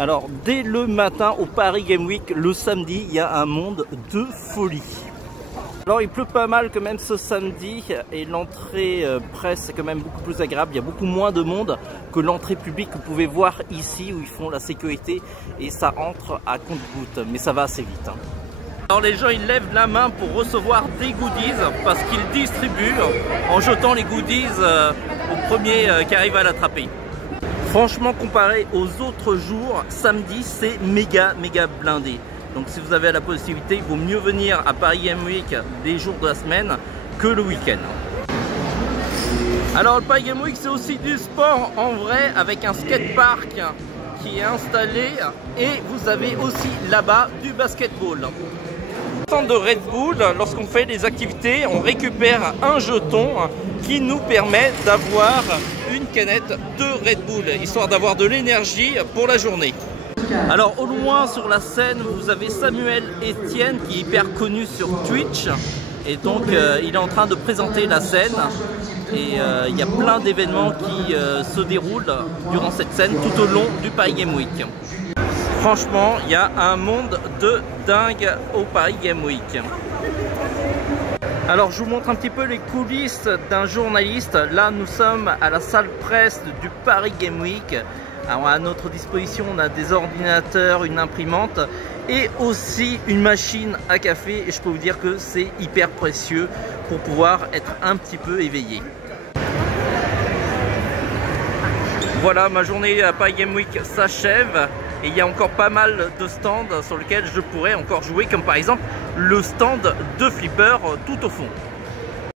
Alors dès le matin au Paris Game Week, le samedi, il y a un monde de folie. Alors il pleut pas mal quand même ce samedi et l'entrée presse est quand même beaucoup plus agréable. Il y a beaucoup moins de monde que l'entrée publique que vous pouvez voir ici où ils font la sécurité et ça entre à compte-gouttes, mais ça va assez vite. Alors les gens ils lèvent la main pour recevoir des goodies parce qu'ils distribuent en jetant les goodies au premier qui arrive à l'attraper. Franchement comparé aux autres jours, samedi c'est méga blindé. Donc si vous avez la possibilité, il vaut mieux venir à Paris Game Week des jours de la semaine que le week-end. Alors le Paris Game Week c'est aussi du sport en vrai avec un skatepark qui est installé et vous avez aussi là-bas du basketball. De Red Bull, lorsqu'on fait des activités, on récupère un jeton qui nous permet d'avoir une canette de Red Bull, histoire d'avoir de l'énergie pour la journée. Alors au loin sur la scène, vous avez Samuel Etienne qui est hyper connu sur Twitch et donc il est en train de présenter la scène et il y a plein d'événements qui se déroulent durant cette scène tout au long du Paris Game Week. Franchement, il y a un monde de dingue au Paris Game Week. Alors, je vous montre un petit peu les coulisses d'un journaliste. Là, nous sommes à la salle presse du Paris Game Week. Alors, à notre disposition, on a des ordinateurs, une imprimante et aussi une machine à café. Et je peux vous dire que c'est hyper précieux pour pouvoir être un petit peu éveillé. Voilà, ma journée à Paris Game Week s'achève. Et il y a encore pas mal de stands sur lesquels je pourrais encore jouer, comme par exemple le stand de Flipper tout au fond.